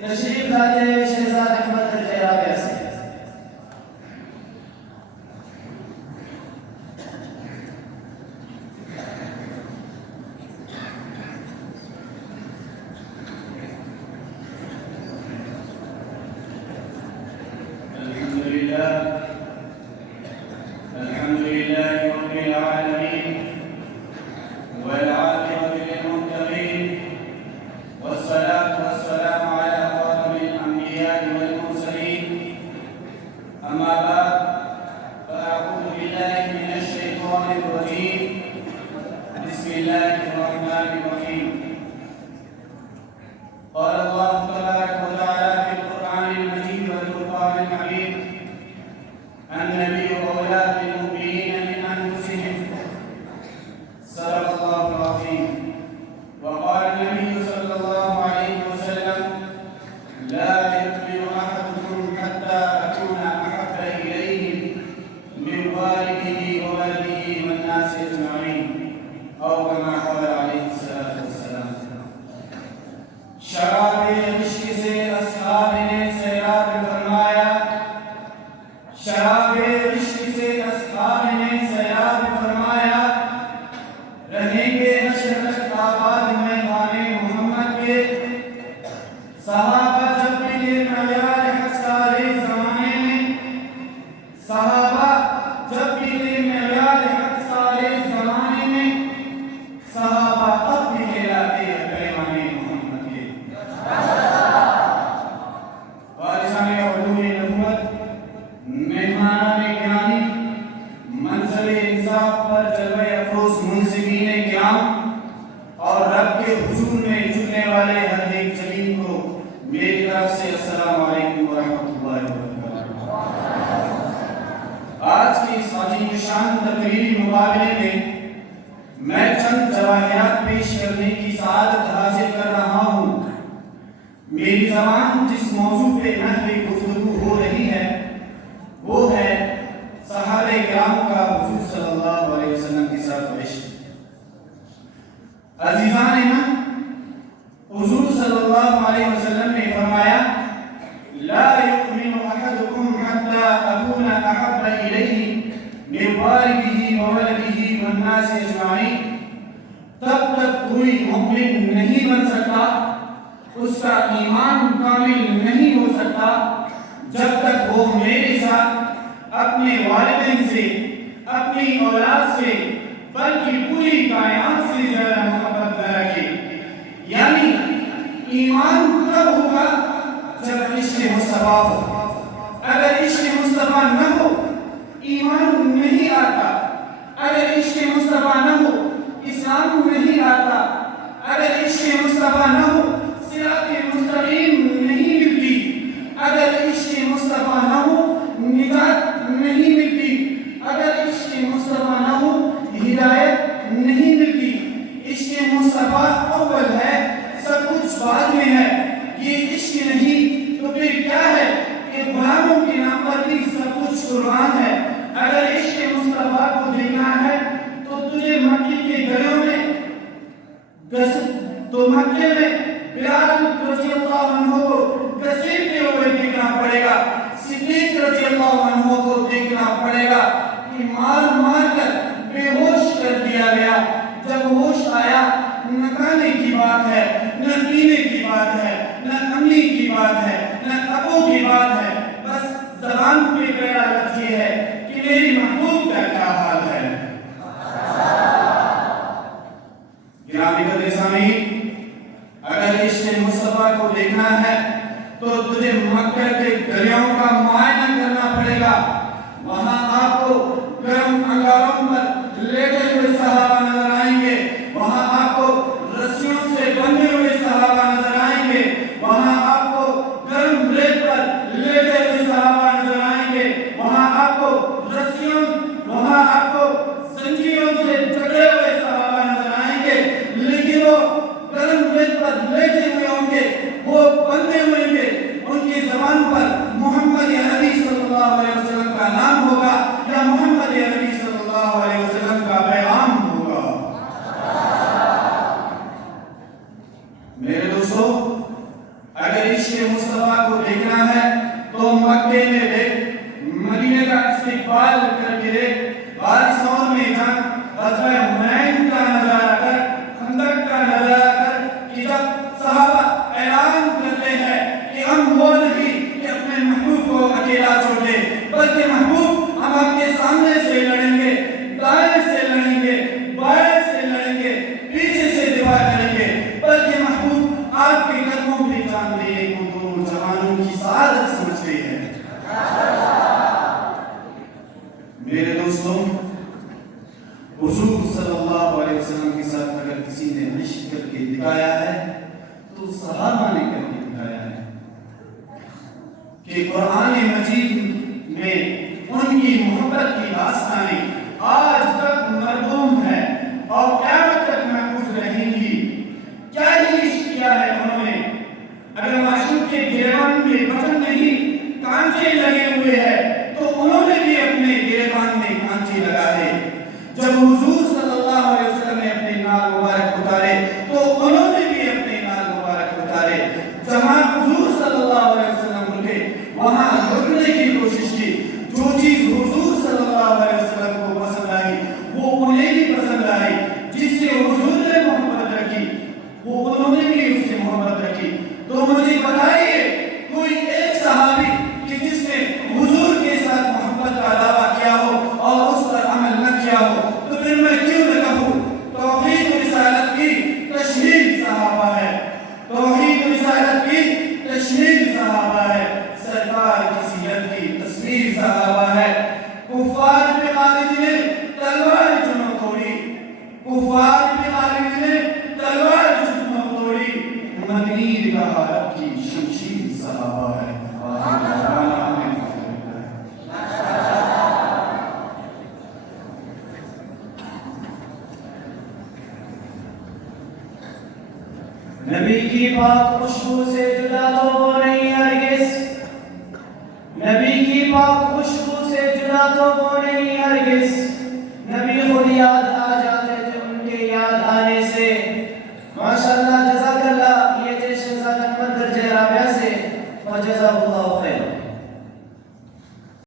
تشریف لاتے ہیں شہزاد احمد درجہ رابعہ سے۔ الحمد لله رب العالمين والعاقبة للمتقين والصلاة والسلام على خاتم الأنبياء والمرسلين أما بعد فأعوذ بالله من الشيطان الرجيم بسم الله الرحمن الرحيم قال الله تبارك وتعالى في القرآن المجيد والفرقان الحميد النبي أولى بالمؤمنين من أنفسهم صدق الله العظيم وقال النبي صلى الله عليه وسلم لا يؤمن أحدكم حتى أكون أحب إليه من والده وولده والناس أجمعين أو كما قال عليه الصلاة والسلام۔ شراب عشق سے اصحاب نے سیراب فرمایا، شراب عشق سے اصحاب نے سیراب فرمایا، رہیں گے حشر تک آباد میدان محمد کے، صحابہ جب ملے معیار حق سارے زمانے میں، صحابہ جب ملے معیار حق سارے زمانے میں، صحابہ اب بھی کہلاتے ہیں پیمان محمد کے۔ وارثان علوم نبوت، مہمانان گرامی، منزل انصاف پر جلوہ افروز منصفین کرام اور رب کے حضور میں جھکنے والے ہر ایک جلیل کو میری طرف سے السلام علیکم ورحمۃ اللہ وبرکاتہ۔ آج کی اس عظیم شان تقریری مقابلے میں میں چند جواہرات پیش کرنے کی سعادت حاصل کر رہا ہوں۔ میری زبان جس موضوع پہ نحوی گفتگو ہو رہی ہے وہ ہے صحابہ کرام کا حضور صلی اللہ علیہ وسلم کے ساتھ عشق۔ عزیزان من، حضور صلی اللہ علیہ وسلم نے فرمایا لا یؤمن احدکم حتی اکون احب الیہ من والدہ وولدہ والناس اجمعین۔ تب تک کوئی مومن نہیں بن سکتا، اس کا ایمان کامل نہیں ہو سکتا جب تک وہ میرے ساتھ اپنے والدین سے، اپنی اولاد سے، بلکہ پوری کائنات سے زیادہ محبت نہ رکھے۔ یعنی ایمان تب ہوگا جب عشق مصطفیٰ ہو۔ اگر عشق مصطفیٰ نہ ہو ایمان نہیں آتا، اگر عشق مصطفیٰ نہ ہو اسلام نہیں آتا، اگر عشق مصطفیٰ نہ ہو صراط مستقیم نہیں ملتی، اگر عشق مصطفیٰ نہ ہو نجات نہیں ملتی، اگر عشق مصطفیٰ نہ ہو ہدایت نہیں ملتی۔ عشق مصطفیٰ اول ہے، سب کچھ بعد میں ہے۔ یہ عشق نہیں تو پھر کیا ہے کہ غلاموں کے نام پر بھی سب کچھ قربان ہے۔ اگر عشق مصطفیٰ کو دیکھنا ہے تو تجھے مکے کے گھروں میں تو مکے میں بلال رضی اللہ عنہ کو گھسیٹتے ہوئے دیکھنا پڑے گا، صدیق رضی اللہ عنہ کو دیکھنا پڑے گا کہ مار مار کر بے ہوش کر دیا گیا۔ جب ہوش آیا نہ کھانے کی بات ہے، نہ پینے کی بات ہے، نہ امی کی بات ہے، نہ ابو کی بات ہے، بس زبان پہ پہلا لفظ یہ ہے کہ میری محبوب کا کیا حال ہے۔ گرامی قدر سامعین، اگر عشق مصطفیٰ کو دیکھنا ہے تو تجھے مکہ کے دریاؤں کا معائنہ کرنا پڑے گا۔ وہاں آپ کو گرم انگاروں پر لیٹے ہوئے صحابہ نظر آئیں گے، وہاں آپ کو رسیوں سے بندھے ہوئے صحابہ نظر آئیں گے، وہاں آپ کو گرم ریت پر لیٹے ہوئے صحابہ نظر آئیں گے، وہاں آپ کو رسیوں، وہاں آپ کو زنجیروں سے جکڑے ہوئے صحابہ نظر آئیں گے، لیکن وہ گرم ریت پر لیٹے ہوئے ہوں گے، وہ بندے ہوئے ہوں گے، ان کی زبان پر محمد عربی صلی اللہ علیہ وسلم کا نام ہوگا یا محمد عربی صلی اللہ علیہ وسلم کا پیغام ہوگا۔ مصطفیٰ کو دیکھنا ہے تو مکے میں دیکھ، مدینے کا استقبال کر کے دیکھ، غار ثور میں جا، غزوہ حنین کا نظارہ کر، خندق کا نظارہ کر، کہ جب صحابہ اعلان کرتے ہیں کہ ہم وہ نہیں کہ اپنے محبوب کو اکیلا چھوڑ دیں، بلکہ محبوب ہم آپ کے سامنے سے لڑیں گے، دائیں سے لڑیں گے، بائیں سے لڑیں گے، پیچھے سے دفاع کریں گے، بلکہ محبوب آپ کے قدموں میں جان دینے کو دونوں جوانوں کی سعادت سمجھتے ہیں۔ میرے دوستوں، حضور صلی اللہ علیہ وسلم کے ساتھ اگر کسی نے عشق کر کے دکھایا ہے تو صحابہ نے کر کے دکھایا ہے کہ قرآن مجید میں ان کی محبت کی داستانیں آج تک مرغوم ہے اور قیامت تک محفوظ رہیں گی۔ کیا ہی عشق کیا ہے انہوں نے، اگر معشوق کے گریبان میں بٹن نہیں کانچے لگے ہوئے ہیں تو انہوں نے بھی اپنے گریبان میں کانچے لگائے۔ جب حضور صلی اللہ علیہ وسلم نے اپنے نال مبارک اتارے تو انہوں نے بھی اپنے نال مبارک اتارے۔ جہاں حضور صلی اللہ علیہ وسلم رکے وہاں رکنے کی کوشش کی۔ جو چیز حضور صلی اللہ علیہ وسلم کو پسند آئی وہ انہیں بھی پسند آئی، جس سے حضور نے محبت رکھی وہ انہوں نے بھی اس سے محبت رکھی۔ تو مجھے بتائیے کوئی ایک صحابی کہ جس نے حضور کے ساتھ محبت کا دعویٰ کیا ہو اور اس پر عمل نہ کیا ہو، تو پھر میں کیوں نہ کہوں توحید و رسالت کی تشہیر صحابہ ہے، توحید و رسالت کی تشہیر صحابہ ہے، سرکار کی سیرت کی تصویر صحابہ ہے۔ کفار پہ خالد نے تلوار چنو توڑی، کفار پہ خالد نے تلوار چنو توڑی، مدنی رہا کی شمشیر صحابہ ہے۔ نبی کی پاک خوشبو سے جدا تو وہ نہیں ہرگز، نبی کی پاک خوشبو سے جدا تو وہ نہیں ہرگز، نبی خود یاد آ جاتے تھے ان کے یاد آنے سے